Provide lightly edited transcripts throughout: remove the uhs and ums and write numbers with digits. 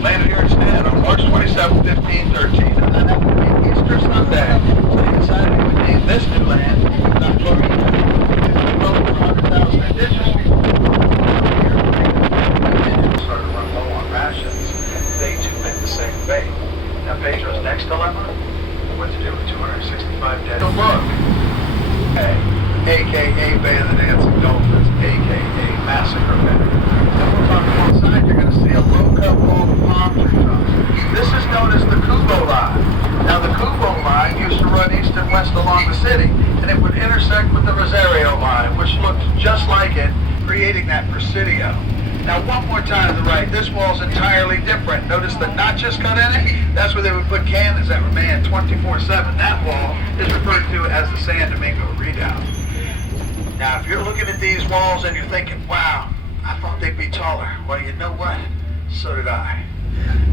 landed here instead on March 27, 1513. And then that would be Easter Sunday. So he decided he would name this new land not Florida. It's well over 100,000 indigenous people. Started to run low on rations. They too met the same fate. Now Pedro's next dilemma: what to do with 265 dead. So look, a.k.a. Bay of the Dancing Dolphins, a.k.a. Massacre Bay. And we'll talk to one side, you're going to see a low-cut wall of palm tree trunks. This is known as the Kubo Line. Now the Kubo Line used to run east and west along the city, and it would intersect with the Rosario Line, which looked just like it, creating that Presidio. Now one more time to the right, this wall's entirely different. Notice the notches cut in it? That's where they would put cannons that were manned 24/7. That wall is referred to as the San Domingo Redoubt. Now if you're looking at these walls and you're thinking, wow, I thought they'd be taller. Well, you know what? So did I.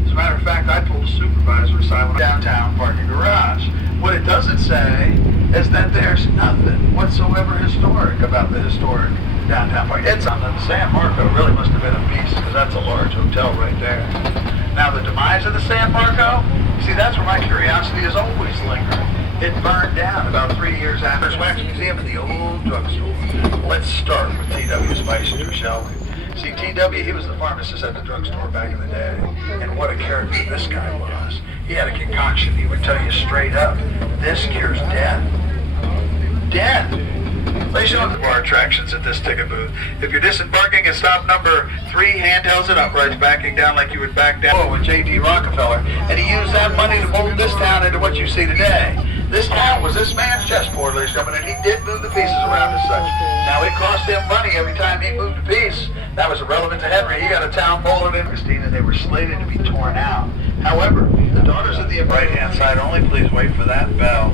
As a matter of fact, I pulled a supervisor aside when downtown parking garage. What it doesn't say is that there's nothing whatsoever historic about the historic downtown park. It's on the San Marco really must have been a beast, because that's a large hotel right there. Now the demise of the San Marco, see, that's where my curiosity has always lingered. It burned down about 3 years after the Wax Museum and the old drugstore. Let's start with T.W. Spicer, shall we? See, T.W., he was the pharmacist at the drugstore back in the day. And what a character this guy was. He had a concoction. He would tell you straight up, this cures death. Death. They show the bar attractions at this ticket booth. If you're disembarking at stop number 3, handhelds and uprights, backing down like you would back down with J.D. Rockefeller, and he used that money to mold this town into what you see today. This town was this man's chessboard, ladies and gentlemen, and he did move the pieces around as such. Now, it cost him money every time he moved a piece. That was irrelevant to Henry. He got a town molded in Augustine, and they were slated to be torn out. However, the daughters of the right-hand side only, please wait for that bell.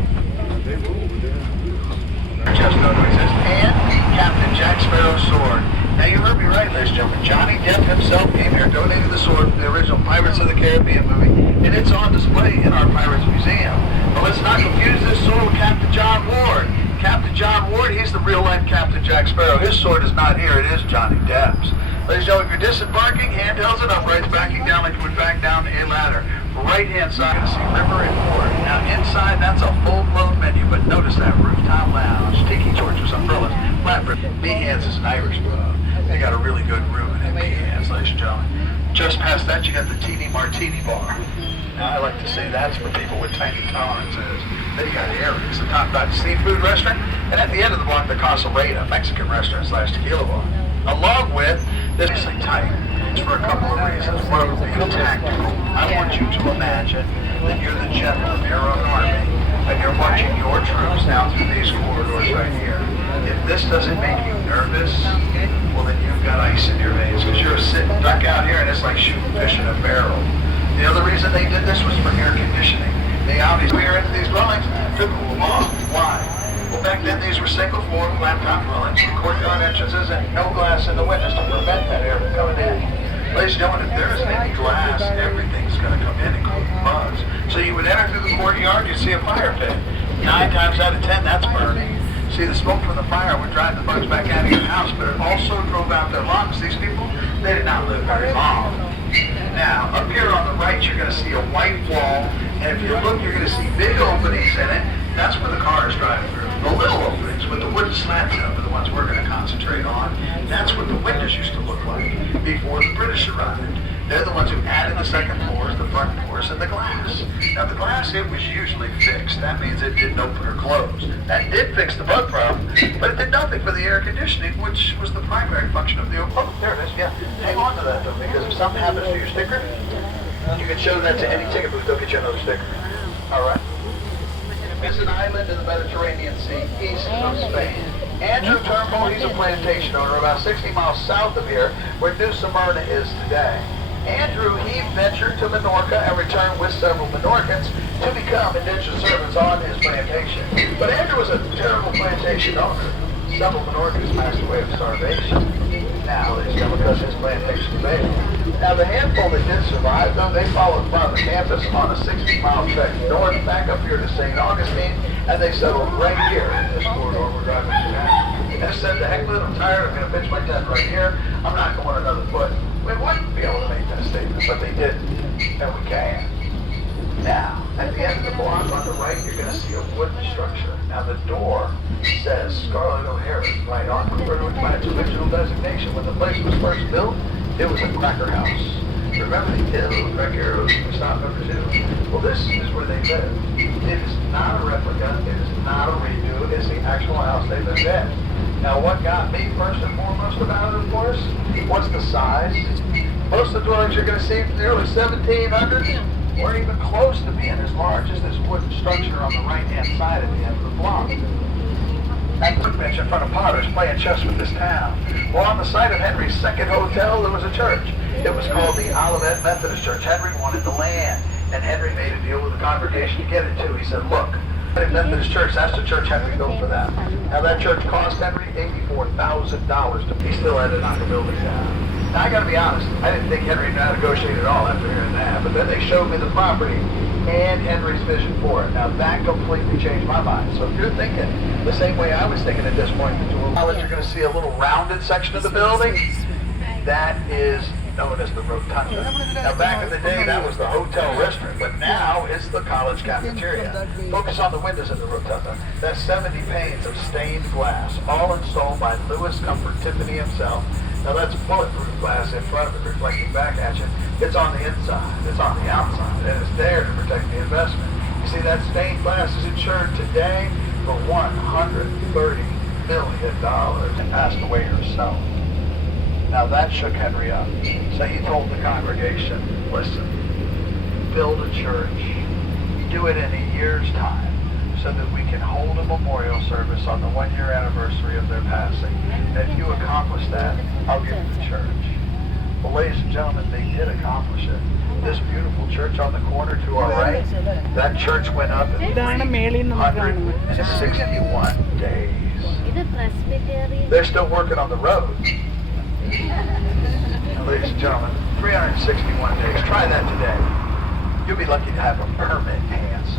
Just don't exist. And Captain Jack Sparrow's sword. Now you heard me right, ladies and gentlemen. Johnny Depp himself came here, donated the sword from the original Pirates of the Caribbean movie, and it's on display in our Pirates Museum. But let's not confuse this sword with Captain John Ward. Captain John Ward, he's the real-life Captain Jack Sparrow. His sword is not here, it is Johnny Depp's. Ladies and gentlemen, if you're disembarking, handhelds and uprights, backing down like you would back down a ladder. Right-hand side, you're going to see river and port. Now inside, that's a full-blown menu, but notice that rooftop lounge, tiki torches, umbrellas, flatbread. Behance is an Irish pub. They got a really good room in Behance, ladies and gentlemen. Just past that, you got the Teeny Martini Bar. Now I like to say that's for people with tiny tolerances. Then you got Eric's, a top-notch seafood restaurant, and at the end of the block, the Casa Reyna, Mexican restaurant / tequila bar. Along with this is tight. It's for a couple of reasons. One of them being tactical. I want you to imagine that you're the general of your own army, and you're marching your troops down through these corridors right here. If this doesn't make you nervous, well then you've got ice in your veins, because you're sitting duck out here and it's like shooting fish in a barrel. The other reason they did this was for air conditioning. They obviously were into these dwellings to cool them off. Why? Well, back then these were single-floor flat-top dwellings with courtyard entrances and no glass in the windows to prevent that air from coming in. Ladies and gentlemen, if there isn't any glass, everything's going to come in, including bugs. So you would enter through the courtyard, you'd see a fire pit. 9 times out of 10, that's burning. See, the smoke from the fire would drive the bugs back out of your house, but it also drove out their lungs. These people, they did not live very long. Now, up here on the right, you're going to see a white wall, and if you look, you're going to see big openings in it. That's where the cars drive through. The little openings with the wooden slats up are the ones we're going to concentrate on. That's what the windows used to look like before the British arrived. They're the ones who added the second floors, the front doors, and the glass. Now, the glass, it was usually fixed. That means it didn't open or close. That did fix the bug problem, but it did nothing for the air conditioning, which was the primary function of the... Oh, there it is, yeah. Hang on to that, though, because if something happens to your sticker, you can show that to any ticket booth. They'll get you another sticker. All right? It's an island in the Mediterranean Sea, east of Spain. Andrew Turnbull, he's a plantation owner about 60 miles south of here, where New Smyrna is today. Andrew, he ventured to Minorca and returned with several Minorcans to become indentured servants on his plantation. But Andrew was a terrible plantation owner. Several Minorcans passed away of starvation. Now, ladies and gentlemen, because his plantation failed. Now, the handful that did survive, though, they followed from the campus on a 60-mile trek north back up here to St. Augustine, and they settled right here in this corridor we're driving to now. And they said, the heck with it, I'm tired, I'm going to pitch my tent right here, I'm not going another foot. We wouldn't be able to make that statement, but they did. And we can. Now, at the end of the block on the right, you're going to see a wooden structure. Now, the door says Scarlett O'Hara right on it, referred to it by its original designation. When the place was first built, it was a cracker house. Remember the killed Wreck Arrows in stop number 2? Well, this is where they live. It is not a replica. It is not a redo. It's the actual house they lived in. Now, what got me first and foremost about it, of course, was the size. Most of the dwellings you're going to see from the early 1700s weren't even close to being as large as this wooden structure on the right-hand side at the end of the block. And the bench in front of Potter's playing chess with this town. Well, on the site of Henry's second hotel, there was a church. It was called the Olivet Methodist Church. Henry wanted the land, and Henry made a deal with the congregation to get it too. He said, look, the Methodist Church, that's the church Henry built for them. Now, that church cost Henry $84,000 to be still had to knock the building down. Now, I gotta be honest, I didn't think Henry knew how to negotiate at all after hearing that, but then they showed me the property and Henry's vision for it. Now, that completely changed my mind. So if you're thinking the same way I was thinking at this point, you're gonna see a little rounded section of the building. That is known as the rotunda. Now, back in the day, that was the hotel restaurant, but now it's the college cafeteria. Focus on the windows in the rotunda. That's 70 panes of stained glass, all installed by Louis Comfort Tiffany himself. Now, that's bulletproof glass in front of it, reflecting back at you. It's on the inside, it's on the outside, and it's there to protect the investment. You see, that stained glass is insured today for $130 million and passed away herself. Now, that shook Henry up. So he told the congregation, listen, build a church, do it in a year's time, so that we can hold a memorial service on the 1-year anniversary of their passing. And if you accomplish that, I'll give you the church. Well, ladies and gentlemen, they did accomplish it. This beautiful church on the corner to our right, that church went up in 361 days. They're still working on the road. Ladies and gentlemen, 361 days. Try that today. You'll be lucky to have a permit in hands.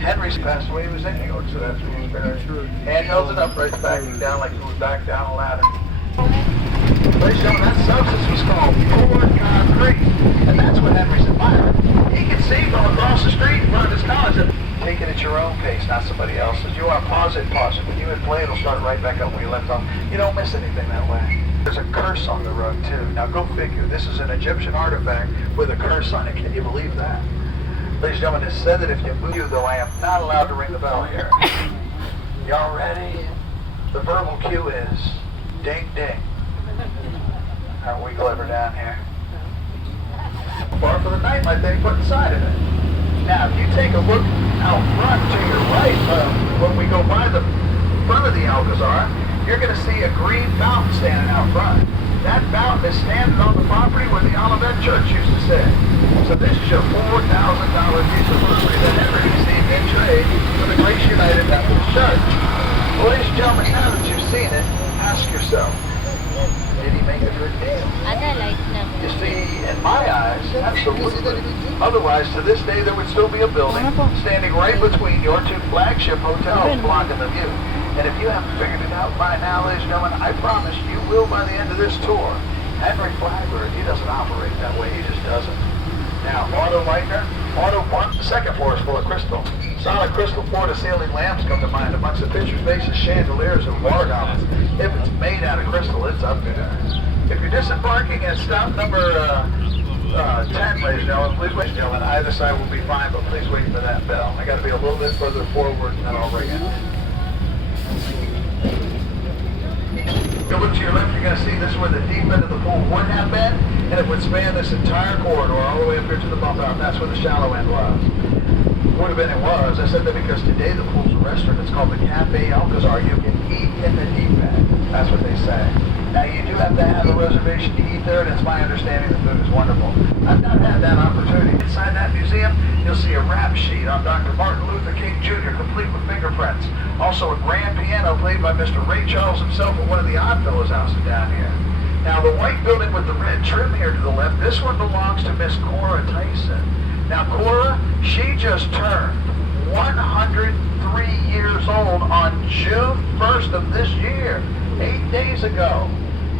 Henry's passed away. He was in New York, so that's where he was buried. And held it up right backing down like he would back down a ladder. Ladies and gentlemen, that substance was called poured concrete. And that's what Henry's admiring. He can see from across the street in front of his college. Take it at your own pace, not somebody else's. You want to pause it. When you hit play, it'll start right back up where you left off. You don't miss anything that way. There's a curse on the road, too. Now, go figure. This is an Egyptian artifact with a curse on it. Can you believe that? Ladies and gentlemen, it's said that if you move, though I am not allowed to ring the bell here. Y'all ready? The verbal cue is ding, ding. Aren't we clever down here? Bar for the nightlight they put inside of it. Now, if you take a look out front to your right, when we go by the front of the Alcazar, you're going to see a green fountain standing out front. That fountain is standing on the property where the Olivet Church used to sit. So this is your $4,000 piece of property that Henry received in trade for the Grace United Methodist Church. Well, ladies and gentlemen, now that you've seen it, ask yourself, did he make a good deal? You see, in my eyes, absolutely. Otherwise, to this day, there would still be a building standing right between your two flagship hotels blocking the view. And if you haven't figured it out by now, ladies and gentlemen, I promise you will by the end of this tour. Henry Flagler, he doesn't operate that way, he just doesn't. Now, Auto Lightner, Auto 1, the second floor is full of crystal. Solid crystal floor-to-ceiling lamps come to mind amongst the picture faces, chandeliers, and water gobblets. If it's made out of crystal, it's up there. If you're disembarking at stop number 10, ladies and gentlemen, please wait, gentlemen. Either side will be fine, but please wait for that bell. I got to be a little bit further forward, and then I'll ring it. You look to your left, you're going to see this is where the deep end of the pool would have been, and it would span this entire corridor all the way up here to the bump out, and that's where the shallow end was. Would have been it was. I said that because today the pool's a restaurant. It's called the Cafe Alcazar. You can eat in the deep end. That's what they say. Now, you do have to have a reservation to eat there, and it's my understanding the food is wonderful. I've not had that opportunity. Inside that museum, you'll see a rap sheet on Dr. Martin Luther King Jr., complete with fingerprints. Also, a grand piano played by Mr. Ray Charles himself at one of the Oddfellows houses down here. Now, the white building with the red trim here to the left, this one belongs to Miss Cora Tyson. Now, Cora, she just turned 103 years old on June 1st of this year, 8 days ago.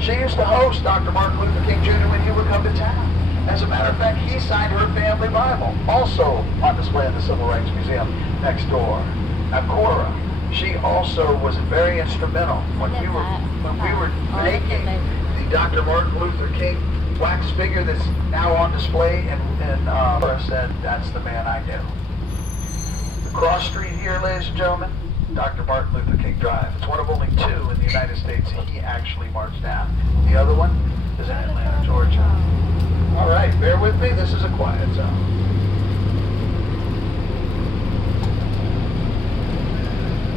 She used to host Dr. Martin Luther King Jr. when he would come to town. As a matter of fact, he signed her family Bible, also on display in the Civil Rights Museum next door. Now, Cora, she also was very instrumental when we were making the Dr. Martin Luther King wax figure that's now on display, and Cora said, that's the man I knew. The cross street here, ladies and gentlemen, Dr. Martin Luther King Drive. It's one of only two in the United States he actually marched down. The other one is in Atlanta, Georgia. All right, bear with me. This is a quiet zone.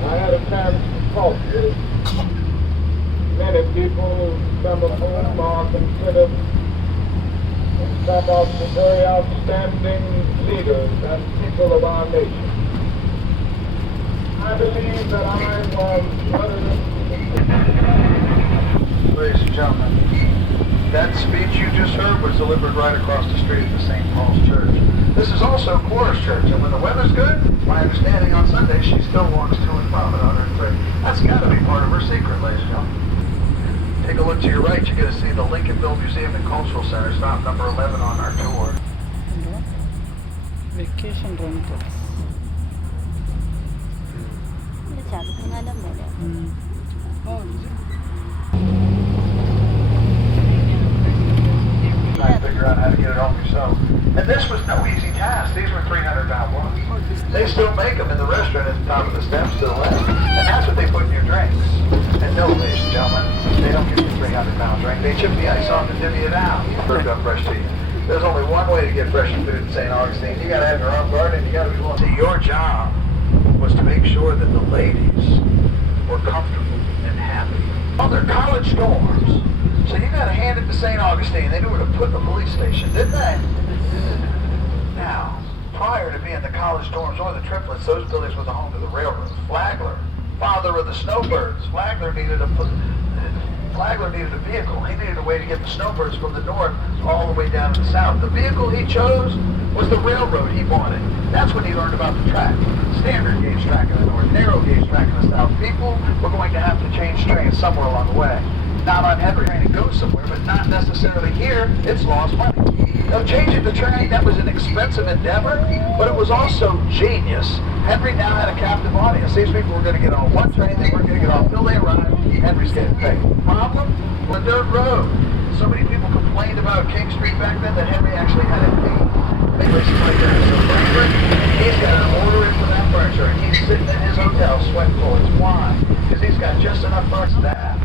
I had a chance to talk with many people, some of whom are considered some of the very outstanding leaders and people of our nation. I believe that I was one of them. Ladies and gentlemen, that speech you just heard was delivered right across the street at the St. Paul's Church. This is also Cora's church, and when the weather's good, my understanding on Sunday, she still walks to and from it on her trip. That's got to be part of her secret, ladies and gentlemen. Take a look to your right, you're going to see the Lincolnville Museum and Cultural Center, stop number 11 on our tour. Vacation rentals. Sabi ko nga lang wala. Try to figure out how to get it home yourself. And this was no easy task. These were 300-pound ones. They still make them in the restaurant at the top of the steps to the left. And that's what they put in your drinks. And no, ladies and gentlemen, they don't give you a 300-pound drink. They chip the ice off and divvy it out. Served up fresh tea. There's only one way to get fresh food in St. Augustine. You got to have your own garden. You got to be willing to. Your job was to make sure that the ladies were comfortable and happy. On their college dorms. So you got to hand it to St. Augustine. They knew where to put the police station, didn't they? Now, prior to being the college dorms or the triplets, those buildings were the home to the railroad. Flagler, father of the snowbirds. Flagler needed a vehicle. He needed a way to get the snowbirds from the north all the way down to the south. The vehicle he chose was the railroad he wanted. That's when he learned about the track. Standard gauge track in the north, narrow gauge track in the south. People were going to have to change trains somewhere along the way. Not on every train it goes somewhere, but not necessarily here. It's lost money. Now, changing the train, that was an expensive endeavor, but it was also genius. Henry now had a captive audience. These people were going to get on one train, they weren't going to get off till they arrived. Henry's getting paid. Problem? The dirt road. So many people complained about King Street back then that Henry actually had it paid. Places like that. So Frankfurt, he's got an order in for that furniture, and he's sitting in his hotel sweating bullets. Why? Because he's got just enough funds to have.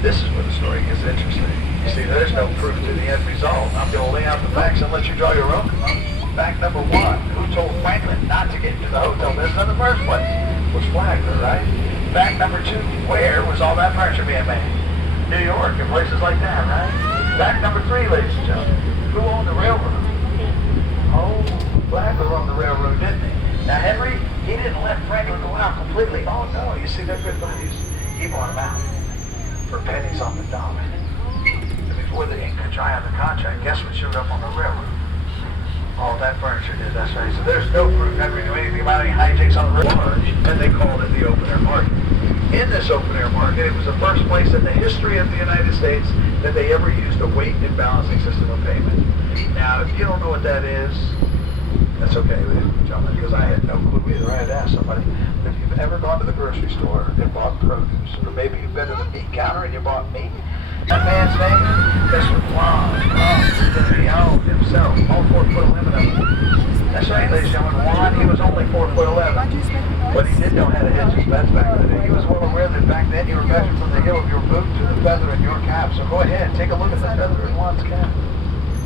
This is where the story gets interesting. You see, there's no proof to the end result. I'm going to lay out the facts and let you draw your own conclusions. Fact number one, who told Franklin not to get into the hotel business in the first place? Was Flagler, right? Fact number two, where was all that furniture being made? New York and places like that, right? Fact number three, ladies and gentlemen, who owned the railroad? Oh, Flagler owned the railroad, didn't he? Now, Henry, he didn't let Franklin go out completely. Oh, no, you see, they're good buddies. He bought them out for pennies on the dollar. And before the ink could dry on the contract, guess what showed up on the railroad? All that furniture did, that's right. So there's no proof Henry knew anything about any hijinks on the railroad. And they called it the open-air market. In this open-air market, it was the first place in the history of the United States that they ever used a weight and balancing system of payment. Now, if you don't know what that is, that's okay, ladies and gentlemen, because I had no clue either. I had to ask somebody. If you've ever gone to the grocery store and bought produce, or maybe you've been to the meat counter and you bought meat, that man's name, Mr. Juan, he owned himself, all 4 foot aluminum. That's right, ladies and gentlemen, Juan, he was only 4 foot 11. But he did know how to hedge his bets back then. He was well aware that back then you were measured from the heel of your boot to the feather in your cap. So go ahead, take a look at the feather in Juan's cap.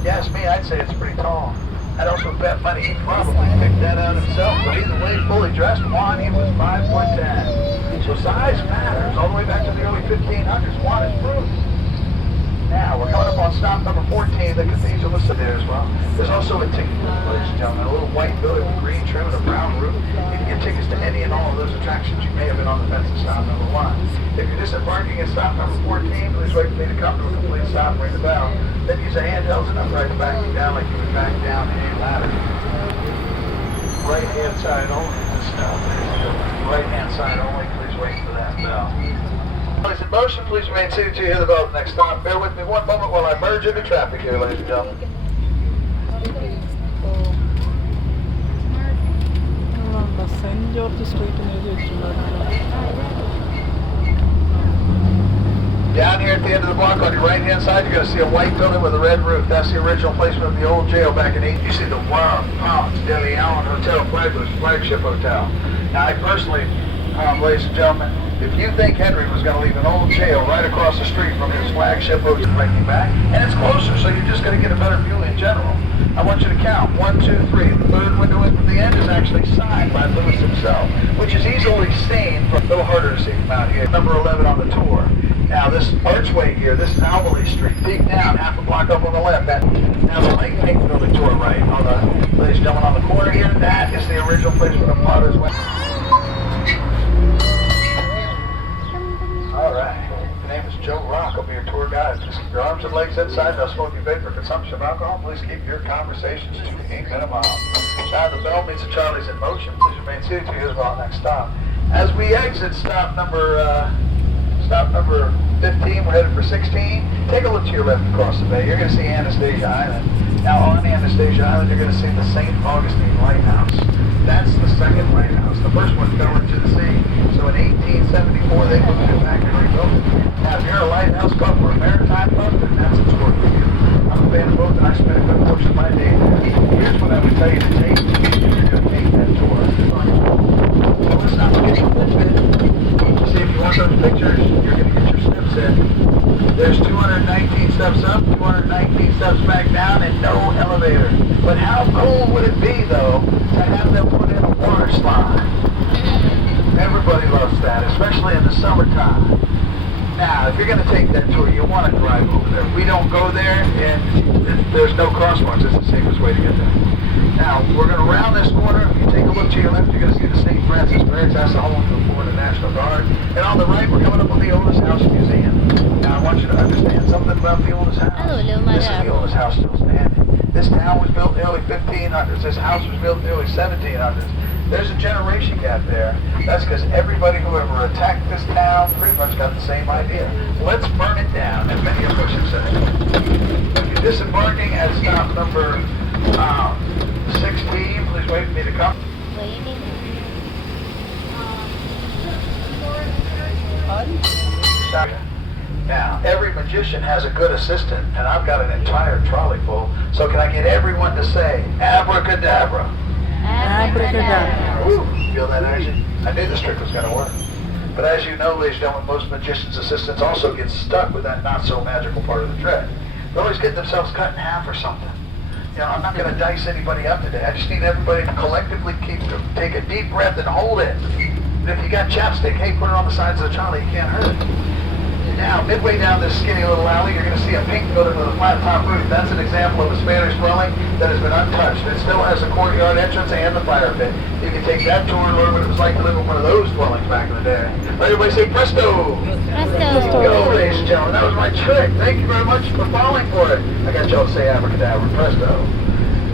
You ask me, I'd say it's pretty tall. I'd also bet money he probably picked that out himself, but either way, fully dressed, Juan, he was 5 foot 10. So size matters. All the way back to the early 1500s, Juan is proof. Now, we're coming up on stop number 14, the cathedral is there as well. There's also a ticket booth, ladies and gentlemen, a little white building with green trim and a brown roof. You can get tickets to any and all of those attractions. You may have been on the fence at stop number 1. If you're disembarking at stop number 14, please wait for me to come to a complete stop and ring the bell. Then use the handhelds and upright to back you down like you would back down a ladder. Right-hand side only, this bell. Right-hand side only, please wait for that bell. Ladies in motion, please remain seated till you hear the bell at the next stop. Bear with me one moment while I merge into traffic here, ladies and gentlemen. your right-hand side, you're going to see a white building with a red roof. That's the original placement of the old jail back in 18. You see the Wild Palms Deli Allen Hotel, flagship hotel. Now, I personally, ladies and gentlemen, if you think Henry was going to leave an old jail right across the street from his flagship hotel, breaking back, and it's closer, so you're just going to get a better view in general. I want you to count 1, 2, 3. The third window in from the end is actually signed by Lewis himself, which is easily seen from a little harder to see from out here. Number 11 on the tour. Now this archway here, this is Alberley Street, peek down, half a block up on the left. Now the Lake Bank building to our right, on the, ladies and gentlemen, on the corner here, that is the original place where the Potters went. All right. My name is Joe Rock. I'll be your tour guide. Please keep your arms and legs inside. No smoking vape or consumption of alcohol. Please keep your conversations to a minimum. Sound the bell means the Charlie's in motion. Please remain seated to use our next stop. As we exit stop number 15, we're headed for 16. Take a look to your left across the bay. You're going to see Anastasia Island. Now on Anastasia Island, you're going to see the St. Augustine Lighthouse. That's the second lighthouse. The first one fell into the sea. So in 1874, they moved it back and rebuilt it. Now, if you're a lighthouse buff or a maritime buff, then that's a tour for you. I'm a fan of both, and I spent a good portion of my day there. Here's what I would tell you to take if you're going to take that tour. So let's not forget your fitbit. See, if you want those pictures, you're going to get your steps in. There's 219 steps up, 219 steps back down, and no elevator. But how cool would it be, though, to have them put in a water slide? Everybody loves that, especially in the summertime. Now, if you're going to take that tour, you want to drive over there. We don't go there, and there's no crosswalks. It's the safest way to get there. Now, we're going to round this corner. If you take a look to your left, you're going to see the St. Francis Bridge. That's the home to the Florida National Guard. And on the right, we're coming up on the Oldest House Museum. Now, I want you to understand something about the Oldest House. This is the oldest house still standing. This town was built in the early 1500s. This house was built in the early 1700s. There's a generation gap there. That's because everybody who ever attacked this town pretty much got the same idea. Let's burn it down, as many of us have said. If you're disembarking at stop number 16, please wait for me to come. Now, every magician has a good assistant, and I've got an entire trolley full. So can I get everyone to say, abracadabra? Abracadabra. Ooh, feel that energy? I knew this trick was going to work. But as you know, ladies and gentlemen, most magicians' assistants also get stuck with that not-so-magical part of the trick. They're always getting themselves cut in half or something. You know, I'm not going to dice anybody up today. I just need everybody to collectively take a deep breath and hold it. And if you got chapstick, hey, put it on the sides of the trolley. You can't hurt it. Now, midway down this skinny little alley, you're going to see a pink building with a flat top roof. That's an example of a Spanish dwelling that has been untouched. It still has a courtyard entrance and the fire pit. You can take that tour and learn what it was like to live in one of those dwellings back in the day. Everybody say presto! Presto! Go, ladies and gentlemen. That was my trick. Thank you very much for falling for it. I got y'all to say abracadabra, presto.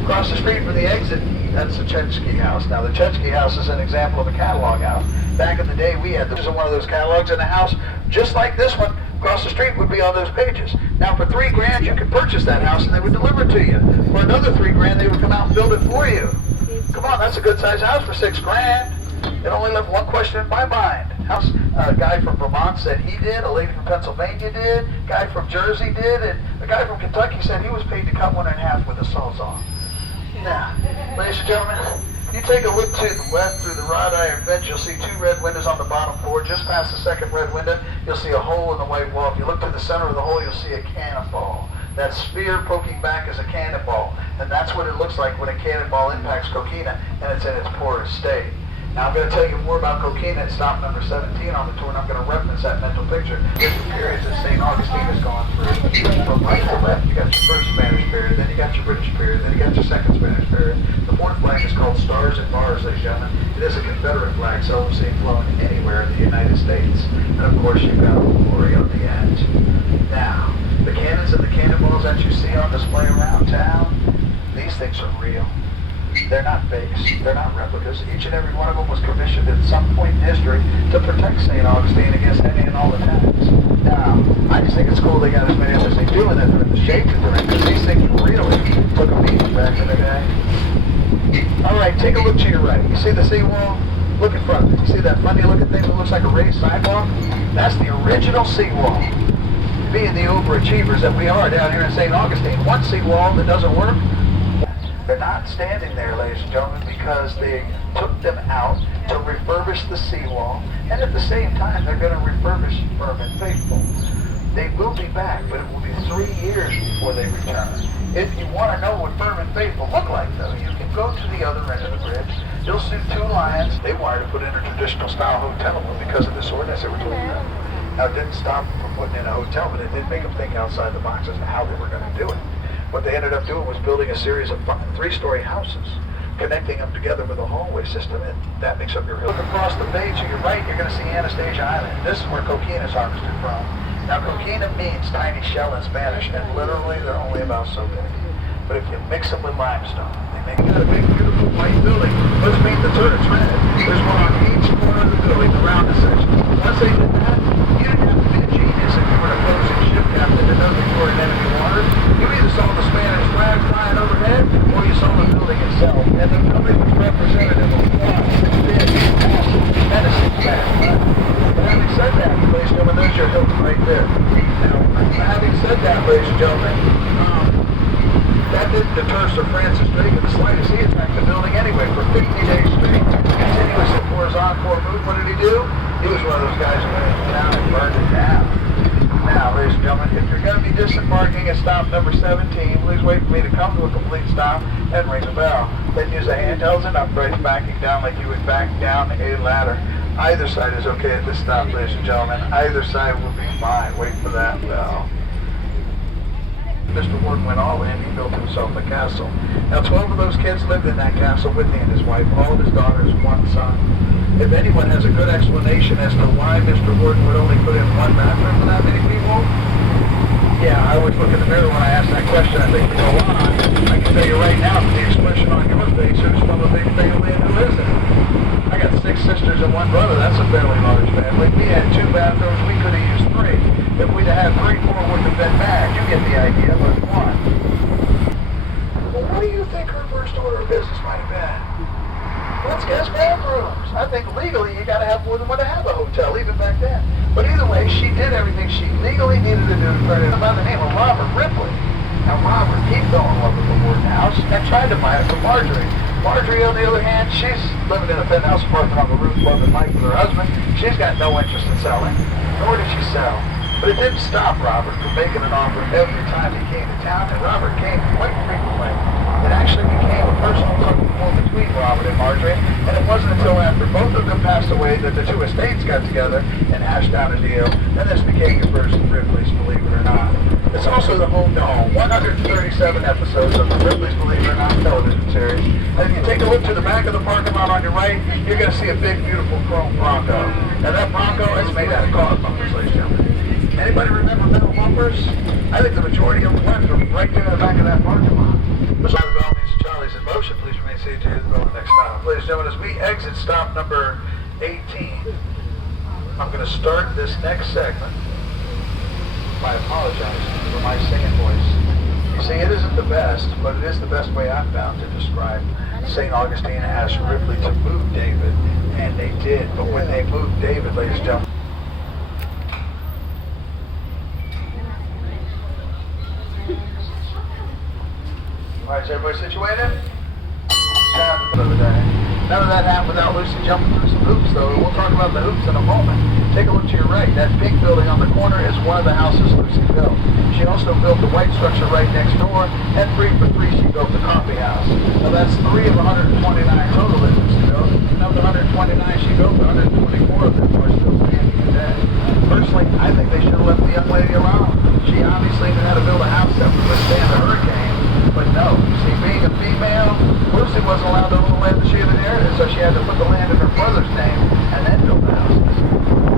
Across the street from the exit, that's the Chechki House. Now, the Chechki House is an example of a catalog house. Back in the day, we had one of those catalogs in the house, just like this one, across the street would be on those pages. Now, for $3,000, you could purchase that house and they would deliver it to you. For another $3,000, they would come out and build it for you. Come on, that's a good-sized house for $6,000. It only left one question in my mind. A guy from Vermont said he did, a lady from Pennsylvania did, a guy from Jersey did, and a guy from Kentucky said he was paid to cut one in half with a sawzall. Now, ladies and gentlemen, you take a look to the left through the wrought iron bench, you'll see 2 red windows on the bottom floor. Just past the second red window, you'll see a hole in the white wall. If you look to the center of the hole, you'll see a cannonball. That spear poking back is a cannonball, and that's what it looks like when a cannonball impacts coquina and it's in its poorest state. Now I'm going to tell you more about coquina at stop number 17 on the tour, and I'm going to reference that mental picture. Different periods that St. Augustine has gone through. From right to left, you got your first Spanish period, then you got your British period, then you got your second Spanish period. The fourth flag is called Stars and Bars, ladies and gentlemen. It is a Confederate flag, seldom seen flown anywhere in the United States. And of course, you've got a glory on the end. Now, the cannons and the cannonballs that you see on display around town, these things are real. They're not fakes. They're not replicas. Each and every one of them was commissioned at some point in history to protect St. Augustine against any and all attacks. Now, I just think it's cool they got as many of them as they do and that they're in the shape that they're in, because these things really took a beating back in the day. All right, take a look to your right. You see the seawall? Look in front. You see that funny looking thing that looks like a raised sidewalk? That's the original seawall. being the overachievers that we are down here in St. Augustine. One seawall that doesn't work, they're not standing there, ladies and gentlemen, because they took them out to refurbish the seawall, and at the same time, they're going to refurbish Firm and Faithful. They will be back, but it will be 3 years before they return. If you want to know what Firm and Faithful look like, though, you can go to the other end of the bridge. You'll see 2 lions. They wanted to put in a traditional style hotel, but because of this ordinance, they were told no. Now, it didn't stop them from putting in a hotel, but it did make them think outside the box as to how they were going to do it. What they ended up doing was building a series of 3-story houses, connecting them together with a hallway system, and that makes up your hill. Look across the bay to your right, you're going to see Anastasia Island. This is where coquina is harvested from. Now, coquina means tiny shell in Spanish, and literally they're only about so big. But if you mix them with limestone, they make a big, beautiful white building. Let's paint the turrets red. There's one on each corner of the building around the section. Once they did that, you didn't have to be a genius if you were an opposing ship captain to know that you were in enemy waters. You either saw the Spanish flag flying overhead, or you saw the building itself. And the building was representative of one big, massive, menacing flag. But having said that, ladies and gentlemen, there's your hilt right there. Now, having said that, ladies and gentlemen, that didn't deter Sir Francis Drake in the slightest. He attacked the building anyway for 50 days straight. Continuous and horizontal move. What did he do? He was one of those guys who went down and burned it down. Now, ladies and gentlemen, if you're going to be disembarking at stop number 17, please wait for me to come to a complete stop and ring the bell. Then use the handhelds and uprights backing down like you would back down a ladder. Either side is okay at this stop, ladies and gentlemen. Either side will be fine. Wait for that bell. Mr. Warden went all in, he built himself a castle. Now 12 of those kids lived in that castle with he and his wife, all of his daughters, one son. If anyone has a good explanation as to why Mr. Warden would only put in one bathroom for that many people, yeah, I always look in the mirror when I ask that question. I think, go on. I can tell you right now, from the expression on your face, who's from a big family and who isn't. I got 6 sisters and 1 brother. That's a fairly large family. We had 2 bathrooms. We could have used 3. If we'd have had 3, 4 wouldn't have been bad. You get the idea, but 1. Well, what do you think her first order of business might have been? Let's guess bathrooms. I think legally you got to have more than one to have a hotel, even back then. But either way, she did everything she legally needed to do to turn it by the name of Robert Ripley. Now, Robert, he fell in love with the Warden house and tried to buy it from Marjorie. Marjorie, on the other hand, she's living in a penthouse apartment on the roof, loving life with her husband. She's got no interest in selling, nor did she sell. But it didn't stop Robert from making an offer every time he came to town, and Robert came quite frequently. It actually became a personal tug of war between Robert and Marjorie, and it wasn't until after both of them passed away that the 2 estates got together and hashed out a deal, and this became your first Ripley's, believe it or not. It's also the home to home, 137 episodes of the Ripley's Believe It or Not television series. And if you take a look to the back of the parking lot on your right, you're going to see a big, beautiful chrome Bronco. Now that Bronco is made out of car bumpers, ladies and gentlemen. Anybody remember metal bumpers? I think the majority of them went from right there in the back of that parking lot. The bell means Charlie's in motion. Please remain seated to the next stop. Ladies and gentlemen, as we exit stop number 18, I'm going to start this next segment by apologizing for my singing voice. You see, it isn't the best, but it is the best way I've found to describe. St. Augustine asked Ripley to move David, and they did. But when they moved David, ladies and gentlemen, all right, is everybody situated? None of that happened without Lucy jumping through some hoops, though. We'll talk about the hoops in a moment. Take a look to your right. That pink building on the corner is one of the houses Lucy built. She also built the white structure right next door, and 3 for 3 she built the coffee house. Now that's 3 of 129 total that Lucy built. And of the 129 she built, 124 of them are still standing today. Personally, I think they should have left the young lady alone. She obviously knew how to build a house that would withstand a hurricane. But no, see, being a female, Lucy wasn't allowed to own the land that she had inherited, so she had to put the land in her brother's name and then build the houses.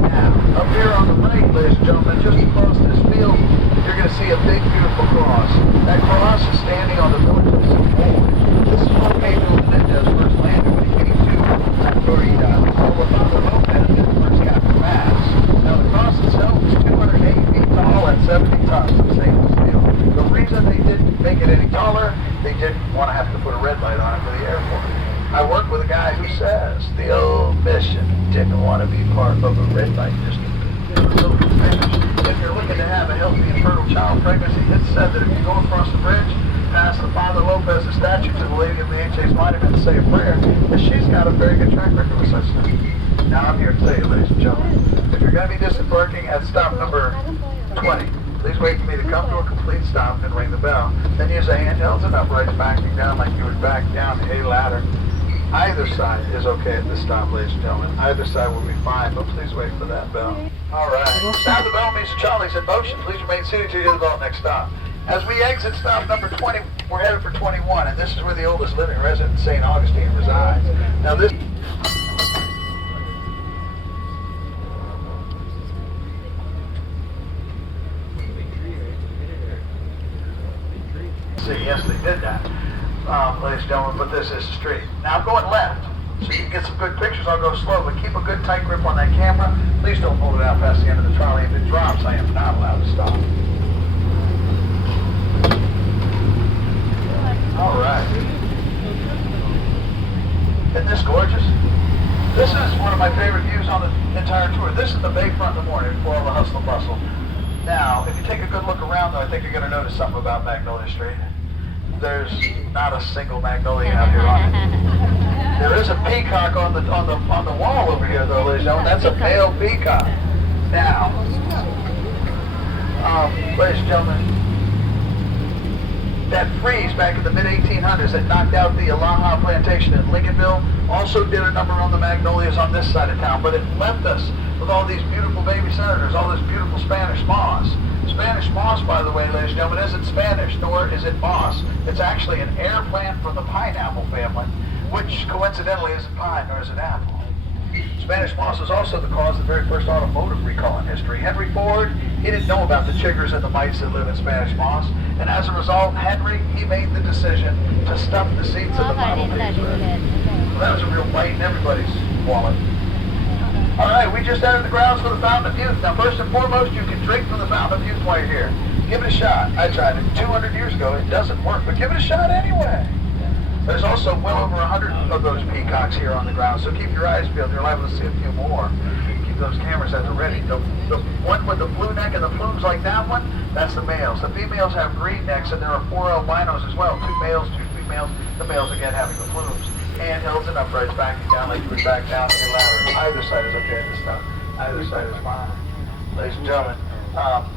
Now, up here on the right, ladies and gentlemen, just across this field, you're going to see a big, beautiful cross. That cross is standing on the village of St. This is what made Menendez first landed when he came to Florida. Over Lopez and first got to Mass. Now, the cross itself is 280 feet tall and 70 tons of stainless steel. The reason they didn't make it any taller, they didn't want to have to put a red light on it for the airport. I work with a guy who says the old mission didn't want to be part of a red light district. if you're looking to have a healthy and fertile child pregnancy, it's said that if you go across the bridge, past the Father Lopez's statue to the Lady of the HA's Monument to say a prayer, that she's got a very good track record with such things. Now I'm here to tell you, ladies and gentlemen, if you're going to be disembarking at stop number 20, please wait for me to come to a complete stop and ring the bell. Then use the handhelds and uprights backing down like you would back down a ladder. Either side is okay at this stop, ladies and gentlemen. Either side will be fine, but please wait for that bell. All right. Sound the bell means the trolley's in motion. Please remain seated till you hear the bell next stop. As we exit stop number 20, we're headed for 21, and this is where the oldest living resident in St. Augustine resides. Now this... See, yes, they did that. Ladies and gentlemen, but this is the street. Now I'm going left, so you can get some good pictures. I'll go slow, but keep a good tight grip on that camera. Please don't pull it out past the end of the trolley. If it drops, I am not allowed to stop. All right. Isn't this gorgeous? This is one of my favorite views on the entire tour. This is the bayfront in the morning before all the hustle and bustle. Now, if you take a good look around, though, I think you're going to notice something about Magnolia Street. There's not a single magnolia out here on it. There is a peacock on the wall over here, though, ladies and gentlemen. That's a pale peacock. Now, ladies and gentlemen, that freeze back in the mid-1800s that knocked out the Aloha plantation in Lincolnville also did a number on the magnolias on this side of town, but it left us with all these beautiful baby senators, all this beautiful Spanish moss. Spanish moss, by the way, ladies and gentlemen, isn't Spanish, nor is it moss. It's actually an heir plant from the pineapple family, which coincidentally isn't pine, nor is it apple. Spanish moss is also the cause of the very first automotive recall in history. Henry Ford, he didn't know about the chiggers and the mice that live in Spanish moss, and as a result, he made the decision to stuff the seats of the Model Ts with. So that was a real bite in everybody's wallet. All right, we just entered the grounds for the Fountain of Youth. Now, first and foremost, you can drink from the Fountain of Youth while you're here. Give it a shot. I tried it 200 years ago. It doesn't work, but give it a shot anyway. There's also well over 100 of those peacocks here on the ground, so keep your eyes peeled. You're liable to see a few more. Keep those cameras at the ready. The one with the blue neck and the plumes like that one, that's the males. The females have green necks, and there are 4 albinos as well. 2 males, 2 females. The males, again, having the plumes. Handhelds and uprights backing down like you would back down a ladder. Either side is okay at this time. Either side is fine. Ladies and gentlemen,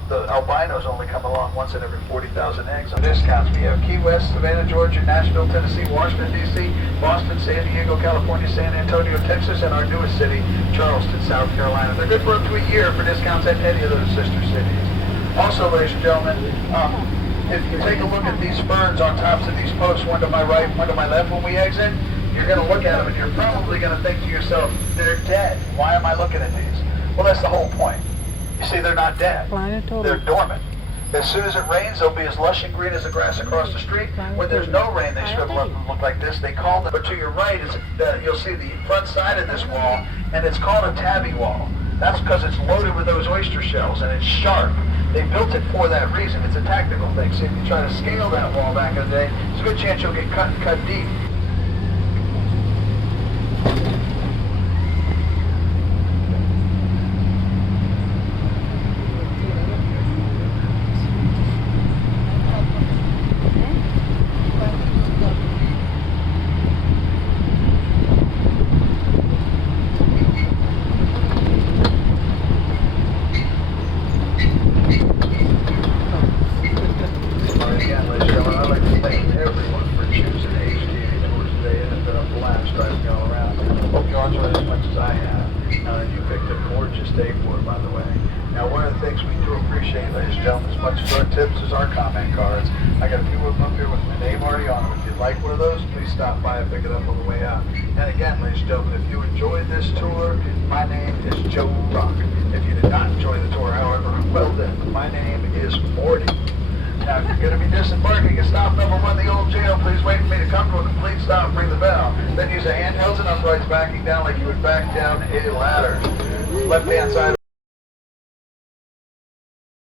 the albinos only come along once in every 40,000 eggs. On discounts, we have Key West, Savannah, Georgia, Nashville, Tennessee, Washington, D.C., Boston, San Diego, California, San Antonio, Texas, and our newest city, Charleston, South Carolina. They're good for up to a year for discounts at any of those sister cities. Also, ladies and gentlemen, if you take a look at these ferns on tops of these posts, one to my right, one to my left when we exit, you're going to look at them and you're probably going to think to yourself, they're dead. Why am I looking at these? Well, that's the whole point. You see, they're not dead. They're dormant. As soon as it rains, they'll be as lush and green as the grass across the street. When there's no rain, they shrivel up and look like this. They call them, but to your right, you'll see the front side of this wall, and it's called a tabby wall. That's because it's loaded with those oyster shells, and it's sharp. They built it for that reason. It's a tactical thing. So if you try to scale that wall back in the day, there's a good chance you'll get cut and cut deep. Tips is our comment cards. I got a few of them up here with my name already on them. If you'd like one of those, please stop by and pick it up on the way out. And again, ladies and gentlemen, if you enjoyed this tour, my name is Joe Rock. If you did not enjoy the tour, however, well then, my name is Morty. Now, if you're going to be disembarking at stop number 1, the old jail, please wait for me to come to a complete stop and ring the bell. Then use the handhelds and uprights backing down like you would back down a ladder. Left-hand side.